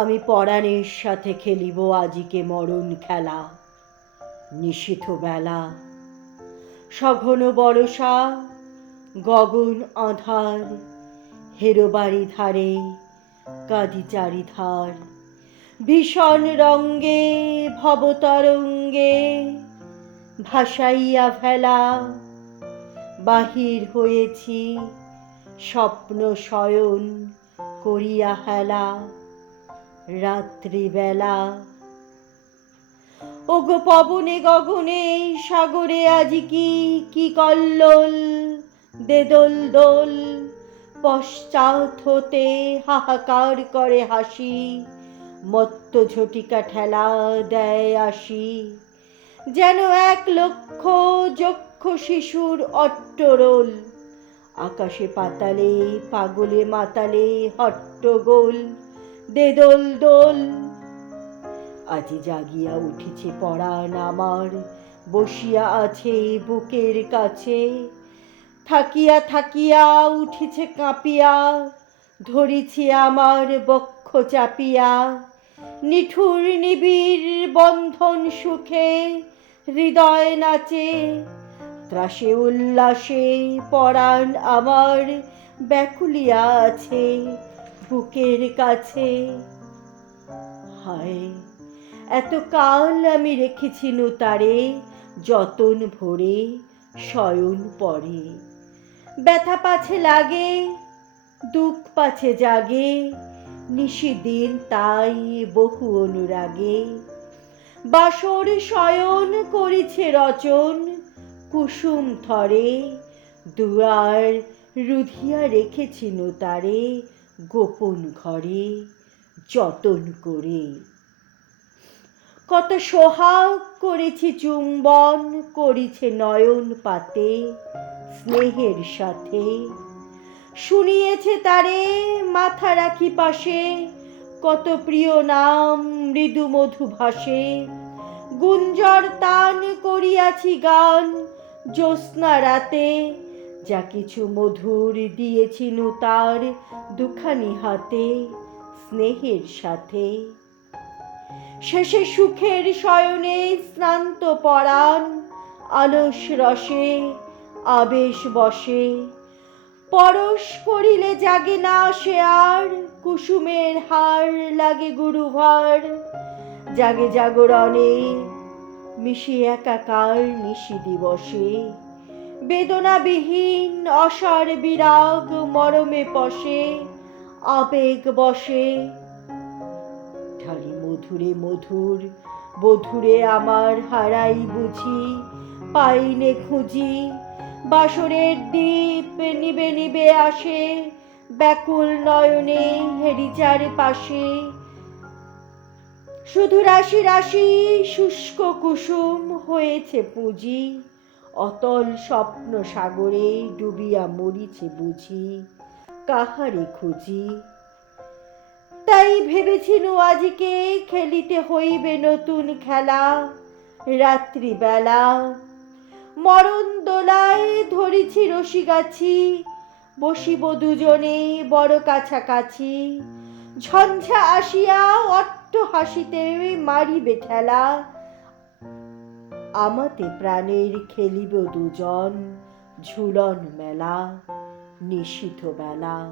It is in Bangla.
আমি সাথে খেলিব আজিকে মরণ খেলা। নিশীথ বেলা। সঘন বরষা গগন আধার, হেরোবাড়ি ধারে কাদি চারিধার ভীষণ রঙ্গে, ভবতরঙ্গে ভাসাইয়া ফেলা। বাহির হয়েছি, স্বপ্ন শয়ন করিয়া হেলা রাত্রিবেলা। ওগো পবনে গগনে সাগরে আজি কি কি কল্লোল, দেদোল দোল। পশ্চাৎ হতে হাহাকার করে হাসি, মত্ত ঝটিকা ঠেলা দেয় আসি। যেন এক লক্ষ যক্ষ শিশুর অট্টরোল, আকাশে পাতালে, পাগলে মাতালে হট্টগোল। দেদোল দোল দোল। আজি জাগিয়া উঠিছে পরাণ আমার, বসিয়া আছে বুকের কাছে। থাকিয়া থাকিয়া উঠিছে কাঁপিয়া, ধরিছে আমার বক্ষ চাপিয়া। নিঠুর নিবিড় বন্ধন সুখে হৃদয় নাচে। ত্রাসে উল্লাসে পরাণ আমার ব্যাকুলিয়া আছে। বুকের কাছে। হায়, এত কাল আমি রেখেছি তারে যতন ভরে, শয়ন পরে। ব্যথা পাছে লাগে, দুঃখ পাছে জাগে, নিশিদিন তাই বহু অনুরাগে। বাসর শয়ন করেছে রচন, কুসুম থরে, দুয়ার রুধিয়া রেখেছি তারে গোপন ঘরে যতন করে। কত সোহাগ করেছি চুম্বন, করেছে নয়ন পাতে স্নেহের সাথে। শুনিয়েছে তারে মাথা রাখি পাশে, কত প্রিয় নাম মৃদু মধু ভাসে। গুঞ্জর তান করিয়াছি গান, জ্যোৎস্না রাতে যা কিছু মধুর দিয়েছি তার দুখানি হাতে, স্নেহের সাথে। শেষে সুখের শয়নে স্নান্ত পরাণ, আলস রসে, আবেশ বসে। পরশ করিলে জাগে না সে আর, কুসুমের হার লাগে গুরুভার। জাগে জাগরণে মিশে একাকার নিশি দিবসে। বেদনাবিহীন অসার বিরাগ মরমে পশে, আবেগ বসে। ঢালি মধুরে মধুর, বধুরে আমার হারাই বুঝি, পাইনে খুঁজি, বাসরের দ্বীপ নিবে নিবে আসে, ব্যাকুল নয়নে হেরিচার পাশে। শুধু রাশি রাশি শুষ্ক কুসুম হয়েছে পুঁজি অতল স্বপ্ন সাগরে ডুবিয়া মরিছে বুঝি, কাহারে খুঁজি। তাই ভেবেছিনু আজকে খেলিতে হইবে নতুন খেলা, রাত্রিবেলা। মরণ দোলায় ধরিছি রশি গাছি, বসিব দুজনে বড় কাছাকাছি। ঝঞ্ঝা আসিয়া অট্ট হাসিতে মারিবে ঠেলা আমাতে প্রাণের খেলিব দুজন ঝুলন মেলা নিশীথ বেলা।